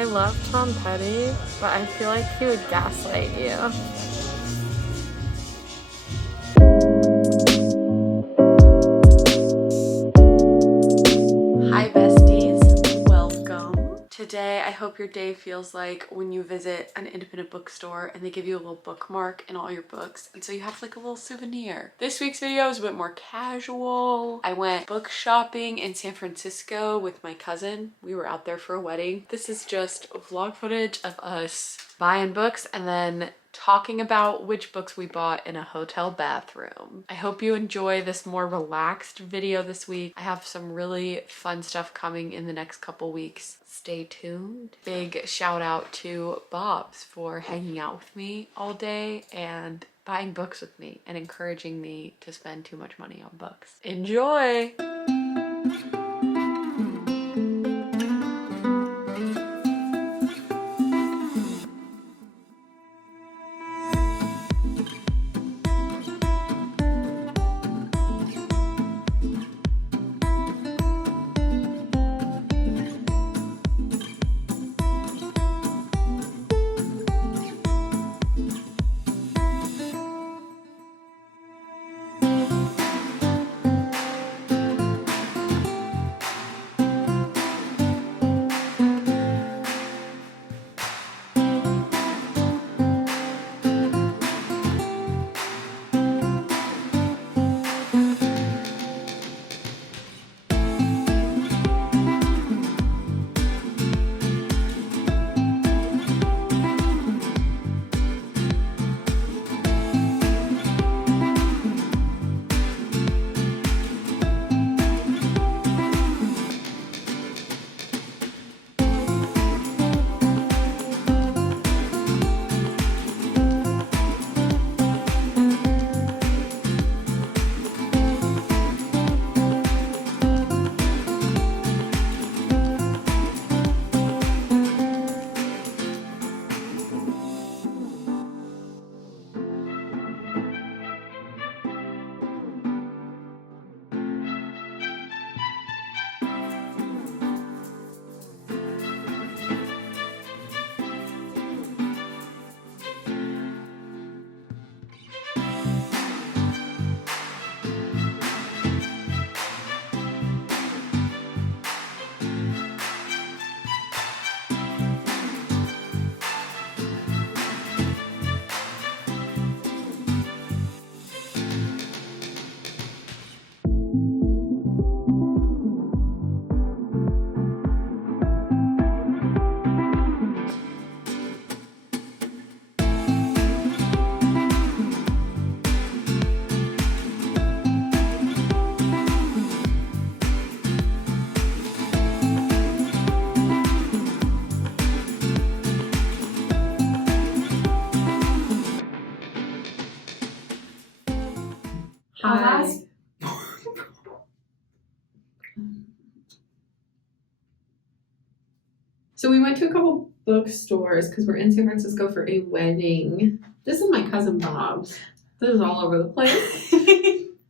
I love Tom Petty, but I feel like he would gaslight you. Hi besties, welcome. Today I hope your day feels like when you visit an independent bookstore and they give you a little bookmark in all your books, and so you have like a little souvenir. This week's video is a bit more casual. I went book shopping in San Francisco with my cousin. We were out there for a wedding. This is just vlog footage of us buying books and then talking about which books we bought in a hotel bathroom. I hope you enjoy this more relaxed video this week. I have some really fun stuff coming in the next couple weeks. Stay tuned. Big shout out to Bob's for hanging out with me all day and buying books with me and encouraging me to spend too much money on books. Enjoy! Hi. So we went to a couple bookstores because we're in San Francisco for a wedding. This is my cousin Bob's. This is all over the place.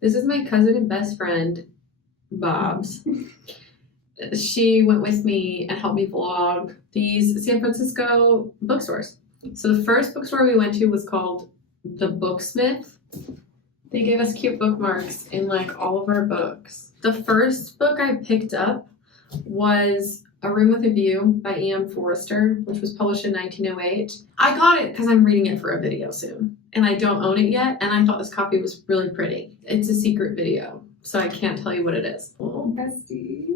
This is my cousin and best friend Bob's. She went with me and helped me vlog these San Francisco bookstores. So the first bookstore we went to was called the Booksmith. They gave us cute bookmarks in like all of our books. The first book I picked up was A Room with a View by E.M. Forster, which was published in 1908. I got it because I'm reading it for a video soon, and I don't own it yet, and I thought this copy was really pretty. It's a secret video, so I can't tell you what it is. Oh, bestie.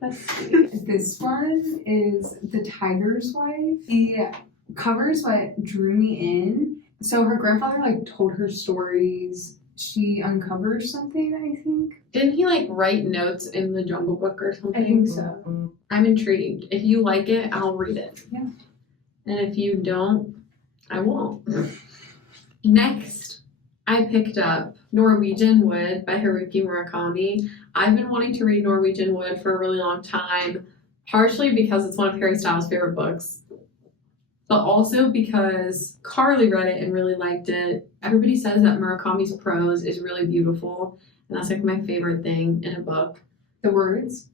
This one is The Tiger's Wife. The cover is what drew me in. So her grandfather like told her stories. She uncovers something, I think. Didn't he like write notes in the Jungle Book or something? I think so. I'm intrigued. If you like it, I'll read it. Yeah. And if you don't, I won't. Next, I picked up Norwegian Wood by Haruki Murakami. I've been wanting to read Norwegian Wood for a really long time, partially because it's one of Harry Styles' favorite books, but also because Carly read it and really liked it. Everybody says that Murakami's prose is really beautiful, and that's like my favorite thing in a book. The words.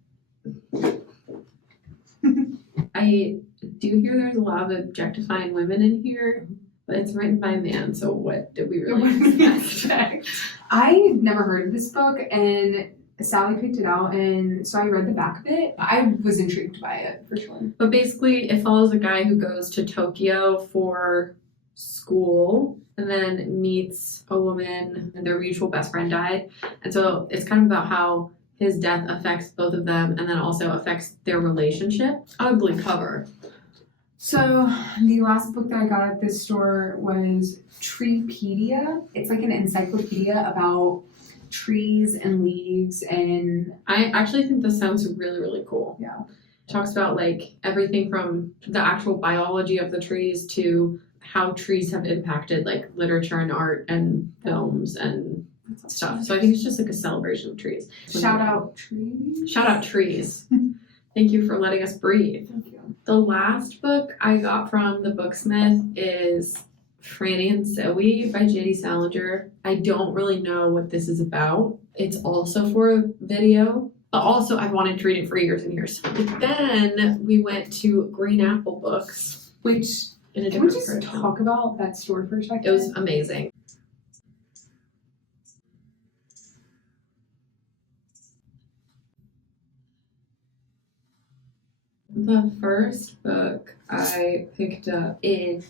I do hear there's a lot of objectifying women in here, but it's written by a man, so what did we really expect? I never heard of this book, and Sally picked it out, and so I read the back of it. I was intrigued by it, for sure. But basically, it follows a guy who goes to Tokyo for school and then meets a woman, and their mutual best friend died. And so it's kind of about how his death affects both of them and then also affects their relationship. Ugly cover. So the last book that I got at this store was Treepedia. It's like an encyclopedia about trees and leaves, and I actually think this sounds really, really cool. Yeah. It talks about like everything from the actual biology of the trees to how trees have impacted like literature and art and films and stuff. So I think it's just like a celebration of trees. Shout out trees. Shout out trees. Thank you for letting us breathe. Thank you. The last book I got from the Booksmith is Franny and Zoe by Jd Salinger. I don't really know what this is about. It's also for a video, but also I've wanted to read it for years and years. But then we went to Green Apple Books, Which, in a can we different just direction. talk about that store for a second? It was amazing. The first book I picked up in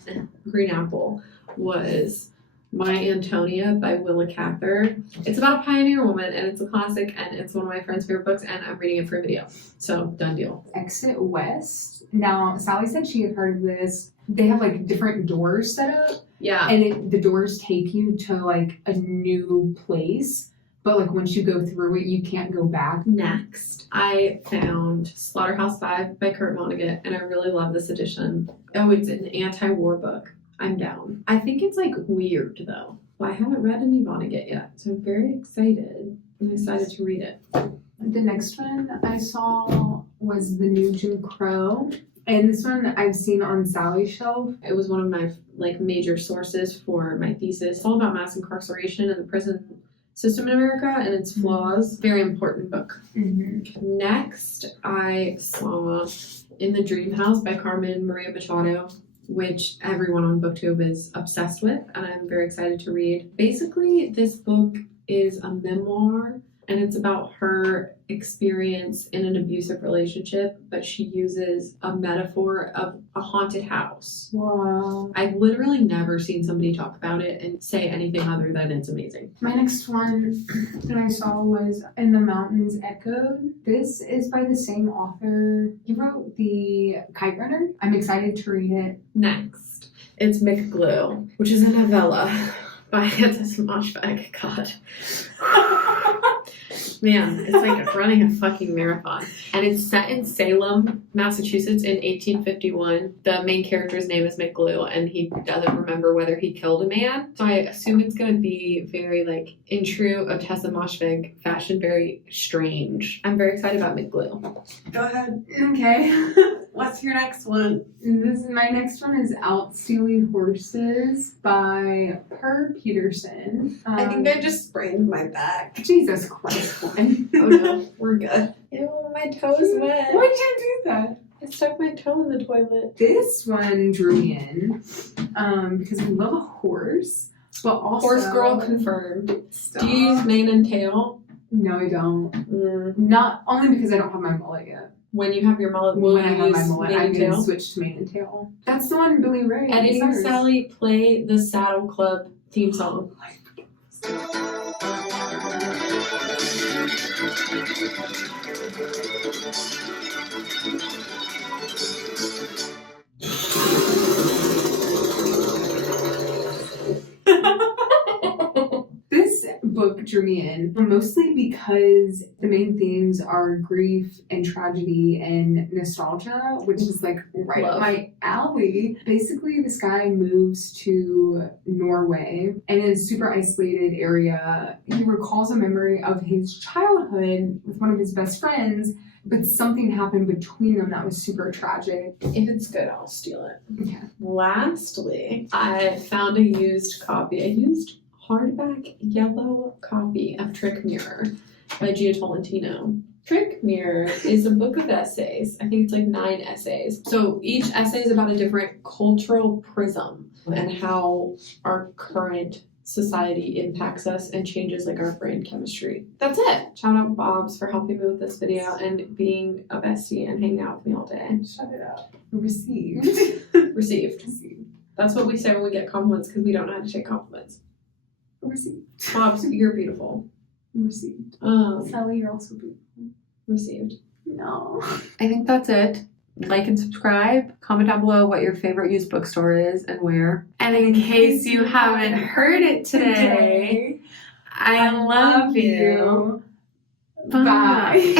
Green Apple was My Antonia by Willa Cather. It's about a pioneer woman, and it's a classic, and it's one of my friend's favorite books, and I'm reading it for a video. So, done deal. Exit West. Now, Sally said she had heard of this. They have like different doors set up, Yeah. and the doors take you to like a new place. But like once you go through it, you can't go back. Next, I found Slaughterhouse 5 by Kurt Vonnegut, and I really love this edition. Oh, it's an anti-war book. I'm down. I think it's like weird though. Well, I haven't read any Vonnegut yet, so I'm very excited. I'm excited to read it. The next one I saw was the new Jim Crow. And this one I've seen on Sally's shelf. It was one of my like major sources for my thesis. It's all about mass incarceration and the prison system in America and its flaws. Very important book. Mm-hmm. Next, I saw In the Dream House by Carmen Maria Machado, which everyone on BookTube is obsessed with, and I'm very excited to read. Basically, this book is a memoir, and it's about her experience in an abusive relationship, but she uses a metaphor of a haunted house. Wow. I've literally never seen somebody talk about it and say anything other than it's amazing. My next one that I saw was In the Mountains Echoed. This is by the same author. He wrote The Kite Runner. I'm excited to read it. Next, it's McGlue, which is a novella by Jd Salinger. God. Man, it's like running a fucking marathon. And it's set in Salem, Massachusetts in 1851. The main character's name is McGlue, and he doesn't remember whether he killed a man. So I assume it's going to be very, like, in true Otessa Moshfegh fashion, very strange. I'm very excited about McGlue. Go ahead. Okay. What's your next one? My next one is Out Stealing Horses by Per Peterson. I think I just sprained my back. Jesus Christ, woman. Oh no, we're good. Ew, my toe's wet. Why'd you do that? I stuck my toe in the toilet. This one drew me in because I love a horse, but also... Horse girl confirmed. Stop. Do you use mane and tail? No, I don't. Not only because I don't have my mullet yet. When you have your mullet, will When I you have my use mullet, mane I'm and going to tail? switch to mane and tail. That's the one Billy Ray. Editing Cyrus. Sally, play the Saddle Club theme song. This book drew me in mostly because the main themes are grief and tragedy and nostalgia, which is like right up my alley. Basically, this guy moves to Norway, and in a super isolated area, he recalls a memory of his childhood with one of his best friends, but something happened between them that was super tragic. If it's good, I'll steal it. Okay. Lastly, I found a used hardback yellow copy of Trick Mirror by Gia Tolentino. Trick Mirror is a book of essays. I think it's like 9 essays. So each essay is about a different cultural prism and how our current society impacts us and changes like our brain chemistry. That's it. Shout out Bobs for helping me with this video and being a bestie and hanging out with me all day. Shut it up. Received. Received. That's what we say when we get compliments because we don't know how to take compliments. Received. Bobs, you're beautiful. Received. Sally, you're also beautiful. Received. No. I think that's it. Like and subscribe. Comment down below what your favorite used bookstore is and where. And in case you haven't heard it today, I love you. Bye.